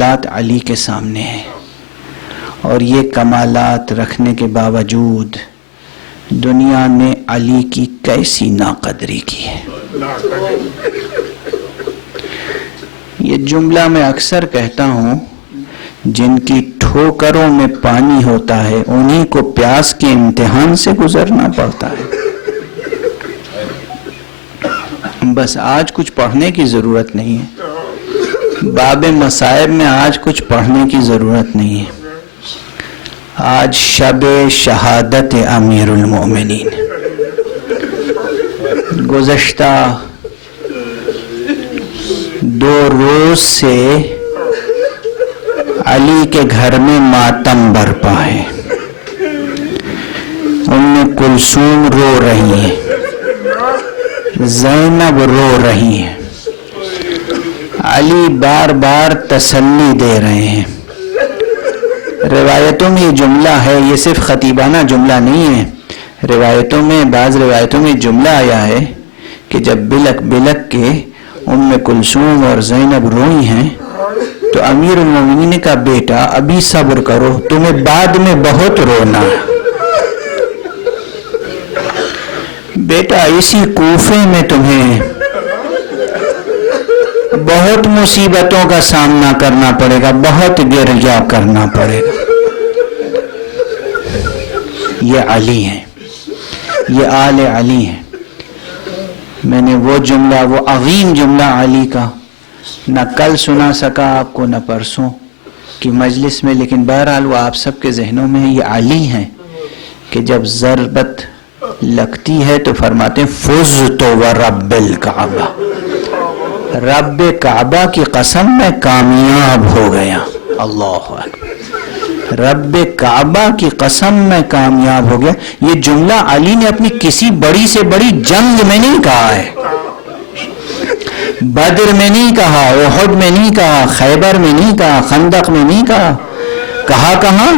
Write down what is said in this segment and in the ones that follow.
کمالات علی کے سامنے ہیں، اور یہ کمالات رکھنے کے باوجود دنیا نے علی کی کیسی ناقدری کی ہے۔ یہ جملہ میں اکثر کہتا ہوں، جن کی ٹھوکروں میں پانی ہوتا ہے انہی کو پیاس کے امتحان سے گزرنا پڑتا ہے۔ بس آج کچھ پڑھنے کی ضرورت نہیں ہے، باب مصائب میں آج کچھ پڑھنے کی ضرورت نہیں ہے۔ آج شب شہادت امیر المومنین، گزشتہ 2 روز سے علی کے گھر میں ماتم برپا ہے۔ ام کلثوم رو رہی ہیں، زینب رو رہی ہیں، علی بار بار تسلی دے رہے ہیں۔ روایتوں میں یہ جملہ ہے، یہ صرف خطیبانہ جملہ نہیں ہے، روایتوں میں بعض روایتوں میں جملہ آیا ہے کہ جب بلک بلک کے ام کلثوم اور زینب روئی ہیں تو امیر المومنین نے کہا بیٹا ابھی صبر کرو، تمہیں بعد میں بہت رونا ہے۔ بیٹا اسی کوفے میں تمہیں بہت مصیبتوں کا سامنا کرنا پڑے گا، بہت گریا کرنا پڑے گا۔ یہ علی ہیں، یہ آل علی ہیں۔ میں نے وہ جملہ، وہ عظیم جملہ علی کا نہ کل سنا سکا آپ کو نہ پرسوں کی مجلس میں، لیکن بہرحال وہ آپ سب کے ذہنوں میں ہے۔ یہ علی ہیں کہ جب ضربت لگتی ہے تو فرماتے ہیں فزت ورب الکعبہ، رب کعبہ کی قسم میں کامیاب ہو گیا۔ اللہ اکبر، رب کعبہ کی قسم میں کامیاب ہو گیا۔ یہ جملہ علی نے اپنی کسی بڑی سے بڑی جنگ میں نہیں کہا ہے، بدر میں نہیں کہا، احد میں نہیں کہا، خیبر میں نہیں کہا، خندق میں نہیں کہا۔ کہاں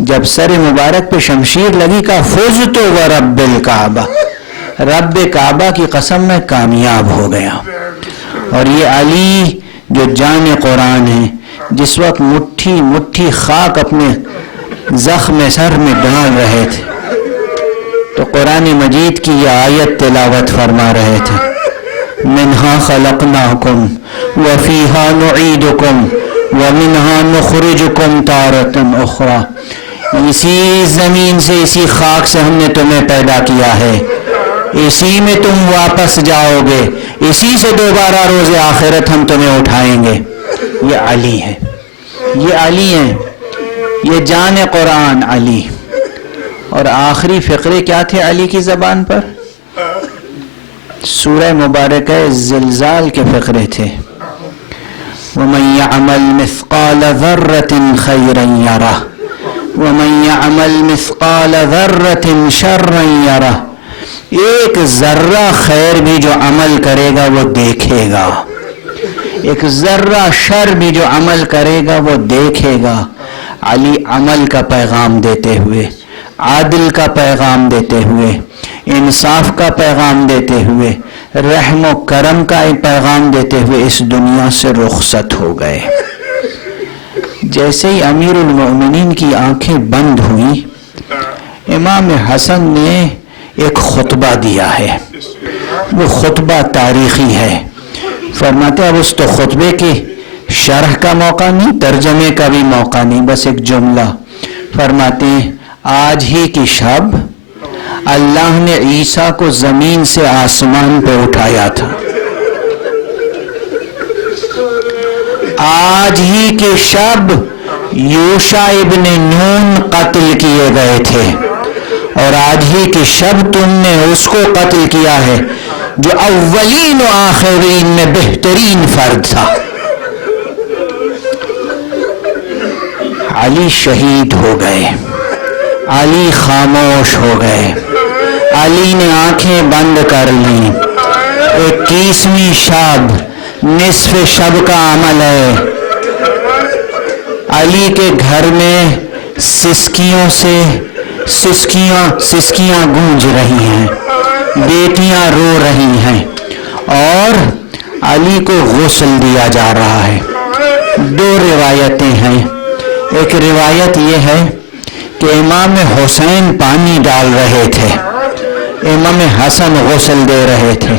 جب سر مبارک پہ شمشیر لگی کہا فزت ورب الکعبہ، رب کعبہ کی قسم میں کامیاب ہو گیا۔ اور یہ علی جو جان قرآن ہے، جس وقت مٹھی مٹھی خاک اپنے زخم سر میں ڈال رہے تھے تو قرآن مجید کی یہ آیت تلاوت فرما رہے تھے، منہا خلقناکم وفیہا نعیدکم ومنہا نخرجکم تارۃ اخری، اسی زمین سے، اسی خاک سے ہم نے تمہیں پیدا کیا ہے، اسی میں تم واپس جاؤ گے، اسی سے دوبارہ روز آخرت ہم تمہیں اٹھائیں گے۔ یہ علی ہے، یہ علی ہیں، یہ جان قرآن علی۔ اور آخری فقرے کیا تھے علی کی زبان پر؟ سورہ مبارکہ زلزال کے فقرے تھے، وَمَن يَعْمَلْ مِثْقَالَ ذَرَّةٍ خَيْرًا يَرَهُ وَمَن يَعْمَلْ مِثْقَالَ ذَرَّةٍ شَرًّا يَرَهُ، ایک ذرہ خیر بھی جو عمل کرے گا وہ دیکھے گا، ایک ذرہ شر بھی جو عمل کرے گا وہ دیکھے گا۔ علی عمل کا پیغام دیتے ہوئے، عادل کا پیغام دیتے ہوئے، انصاف کا پیغام دیتے ہوئے، رحم و کرم کا پیغام دیتے ہوئے اس دنیا سے رخصت ہو گئے۔ جیسے ہی امیر المومنین کی آنکھیں بند ہوئیں، امام حسن نے ایک خطبہ دیا ہے، وہ خطبہ تاریخی ہے۔ فرماتے ہیں اب اس تو خطبے کی شرح کا موقع نہیں، ترجمے کا بھی موقع نہیں، بس ایک جملہ۔ فرماتے ہیں آج ہی کی شب اللہ نے عیسیٰ کو زمین سے آسمان پہ اٹھایا تھا، آج ہی کی شب یوشع ابن نون قتل کیے گئے تھے، اور آج ہی کی شب تم نے اس کو قتل کیا ہے جو اولین و آخرین میں بہترین فرد تھا۔ علی شہید ہو گئے، علی خاموش ہو گئے، علی نے آنکھیں بند کر لیں۔ 21ویں شب نصف شب کا عمل ہے، علی کے گھر میں سسکیوں سے سسکیاں گونج رہی ہیں، بیٹیاں رو رہی ہیں، اور علی کو غسل دیا جا رہا ہے۔ دو روایتیں ہیں. ایک روایت یہ ہے کہ امام حسین پانی ڈال رہے تھے، امام حسن غسل دے رہے تھے.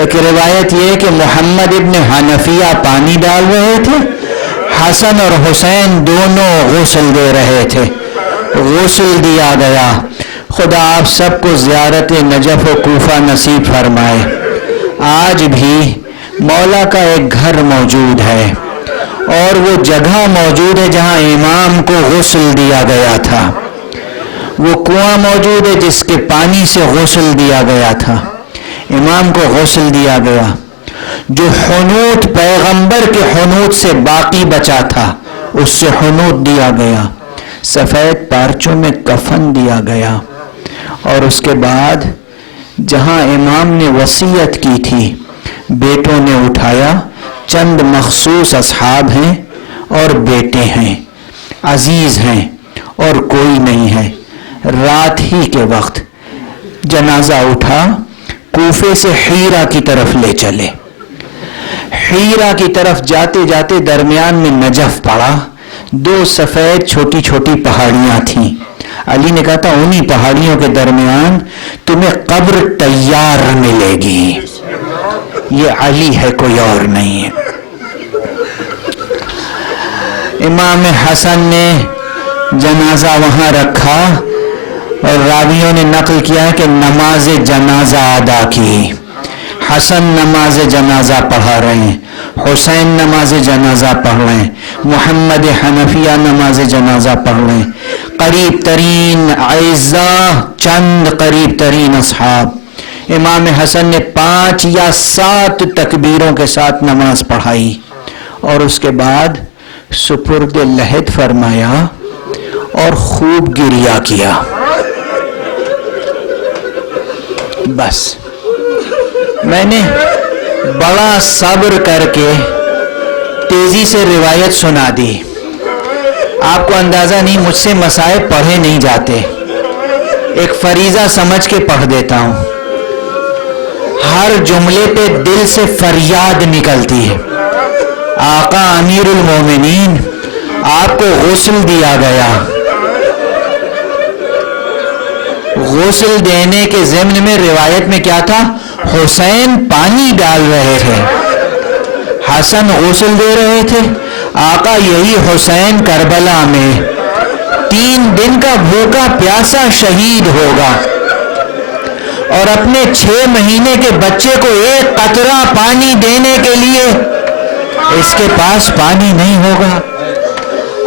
ایک روایت یہ کہ محمد ابن حنفیہ پانی ڈال رہے تھے، حسن اور حسین دونوں غسل دے رہے تھے. غسل دیا گیا. خدا آپ سب کو زیارت نجف و کوفہ نصیب فرمائے. آج بھی مولا کا ایک گھر موجود ہے اور وہ جگہ موجود ہے جہاں امام کو غسل دیا گیا تھا. وہ کنواں موجود ہے جس کے پانی سے غسل دیا گیا تھا. امام کو غسل دیا گیا. جو حنوط پیغمبر کے حنوط سے باقی بچا تھا اس سے حنوط دیا گیا. سفید پارچوں میں کفن دیا گیا. اور اس کے بعد جہاں امام نے وصیت کی تھی بیٹوں نے اٹھایا. چند مخصوص اصحاب ہیں اور بیٹے ہیں، عزیز ہیں اور کوئی نہیں ہے. رات ہی کے وقت جنازہ اٹھا، کوفے سے حیرہ کی طرف لے چلے. حیرہ کی طرف جاتے جاتے درمیان میں نجف پڑا. دو سفید چھوٹی چھوٹی پہاڑیاں تھیں. علی نے کہا تھا انہی پہاڑیوں کے درمیان تمہیں قبر تیار ملے گی. یہ علی ہے، کوئی اور نہیں ہے. امام حسن نے جنازہ وہاں رکھا اور راویوں نے نقل کیا کہ نماز جنازہ ادا کی. حسن نماز جنازہ پڑھا رہے ہیں، حسین نماز جنازہ پڑھ رہے ہیں، محمد حنفیہ نماز جنازہ پڑھ رہے ہیں. قریب ترین اعزاء، چند قریب ترین اصحاب. امام حسن نے 5 یا 7 تکبیروں کے ساتھ نماز پڑھائی اور اس کے بعد سپرد لحد فرمایا اور خوب گریہ کیا. بس میں نے بڑا صبر کر کے تیزی سے روایت سنا دی. آپ کو اندازہ نہیں مجھ سے مصائب پڑھے نہیں جاتے، ایک فریضہ سمجھ کے پڑھ دیتا ہوں. ہر جملے پہ دل سے فریاد نکلتی ہے. آقا امیر المومنین آپ کو غسل دیا گیا. غسل دینے کے ضمن میں روایت میں کیا تھا؟ حسین پانی ڈال رہے تھے، حسن غسل دے رہے تھے. آقا یہی حسین کربلا میں 3 دن کا بھوکا پیاسا شہید ہوگا اور اپنے 6 مہینے کے بچے کو 1 قطرہ پانی دینے کے لیے اس کے پاس پانی نہیں ہوگا.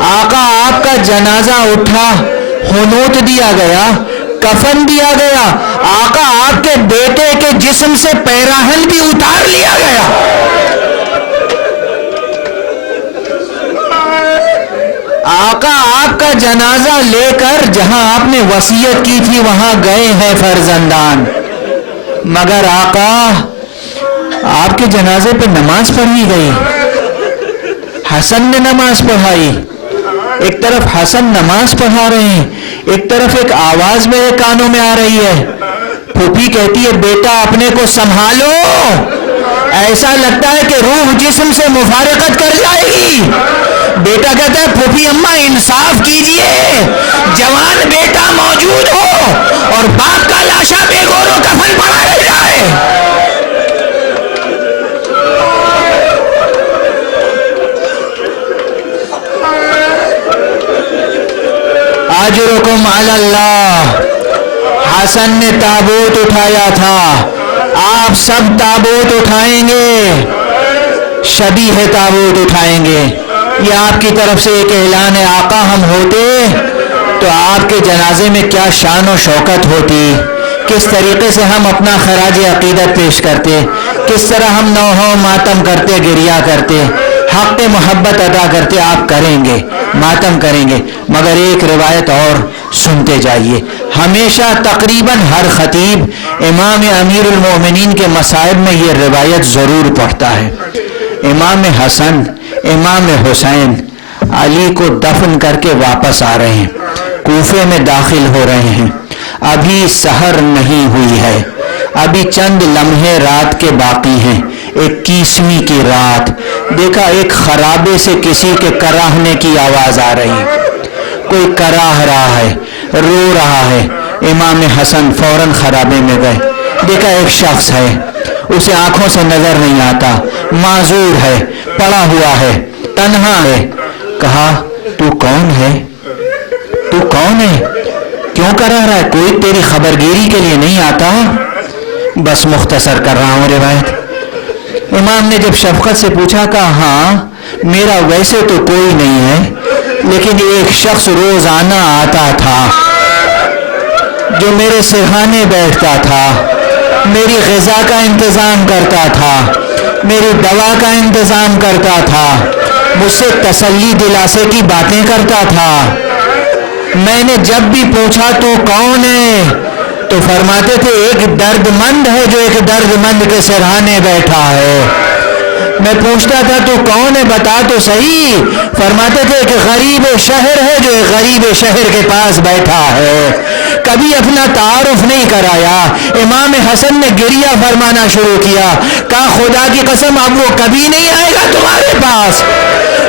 آقا آپ کا جنازہ اٹھا، حنوط دیا گیا، کفن دیا گیا. آقا آپ کے بیٹے کے جسم سے پیراہن بھی اتار لیا گیا. آقا آپ کا جنازہ لے کر جہاں آپ نے وصیت کی تھی وہاں گئے ہیں فرزندان، مگر آقا آپ کے جنازے پہ نماز پڑھی گئی. حسن نے نماز پڑھائی. ایک طرف حسن نماز پڑھا رہے ہیں، ایک طرف ایک آواز میرے کانوں میں آ رہی ہے. پھوپھی کہتی ہے بیٹا اپنے کو سنبھالو، ایسا لگتا ہے کہ روح جسم سے مفارقت کر جائے گی. بیٹا کہتا ہے پھوپھی اماں انصاف کیجئے، جوان بیٹا موجود ہو اور باپ کا لاشا بے گور و کفن پڑا رہ جائے. اجرکم علی اللہ. حسن نے تابوت اٹھایا تھا، آپ سب تابوت اٹھائیں گے، شبیہ تابوت اٹھائیں گے. یہ آپ کی طرف سے ایک اعلان ہے. آقا ہم ہوتے تو آپ کے جنازے میں کیا شان و شوکت ہوتی، کس طریقے سے ہم اپنا خراج عقیدت پیش کرتے، کس طرح ہم نوحہ ماتم کرتے، گریہ کرتے، حق محبت ادا کرتے. آپ کریں گے، ماتم کریں گے. مگر ایک روایت اور سنتے جائیے. ہمیشہ تقریباً ہر خطیب امام امیر المومنین کے مصائب میں یہ روایت ضرور پڑھتا ہے. امام حسن، امام حسین علی کو دفن کر کے واپس آ رہے ہیں، کوفے میں داخل ہو رہے ہیں. ابھی سحر نہیں ہوئی ہے، ابھی چند لمحے رات کے باقی ہیں. 21ویں کی رات دیکھا ایک خرابے سے کسی کے کراہنے کی آواز آ رہی، کوئی کراہ رہا ہے، رو رہا ہے۔ امام حسن فوراً خرابے میں گئے، دیکھا ایک شخص ہے، اسے آنکھوں سے نظر نہیں آتا، معذور ہے، پڑا ہوا ہے، تنہا ہے۔ کہا تو کون ہے؟ تو کون ہے؟ کیوں کرا رہا ہے؟ کوئی تیری خبرگیری کے لیے نہیں آتا؟ بس مختصر کر رہا ہوں روایت۔ امام نے جب شفقت سے پوچھا، کہا ہاں میرا ویسے تو کوئی نہیں ہے، لیکن ایک شخص روزانہ آتا تھا جو میرے سرہانے بیٹھتا تھا، میری غذا کا انتظام کرتا تھا، میری دوا کا انتظام کرتا تھا، مجھ سے تسلی دلاسے کی باتیں کرتا تھا۔ میں نے جب بھی پوچھا تو کون ہے تو فرماتے تھے ایک درد مند ہے جو ایک درد مند کے سرہانے بیٹھا ہے۔ میں پوچھتا تھا تو کون ہے بتا تو صحیح، فرماتے تھے ایک غریب شہر ہے جو ایک غریب شہر کے پاس بیٹھا ہے۔ کبھی اپنا تعارف نہیں کرایا۔ امام حسن نے گریہ فرمانا شروع کیا، کہا خدا کی قسم اب وہ کبھی نہیں آئے گا تمہارے پاس،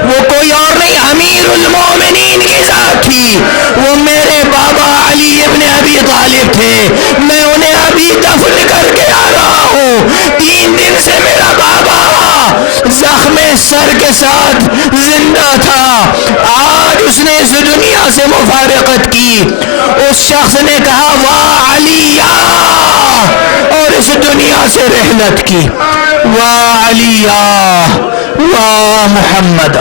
وہ کوئی اور نہیں امیر المومنین کی ذات تھی، وہ میرے بابا علی ابن ابی طالب تھے، میں انہیں ابھی دفن کر کے آ رہا ہوں۔ 3 دن سے میرا بابا زخم سر کے ساتھ زندہ تھا، آج اس نے اس دنیا سے مفارقت کی۔ اس شخص نے کہا واہ علی، اور اس دنیا سے رحلت کی۔ واہ علی، واہ محمد۔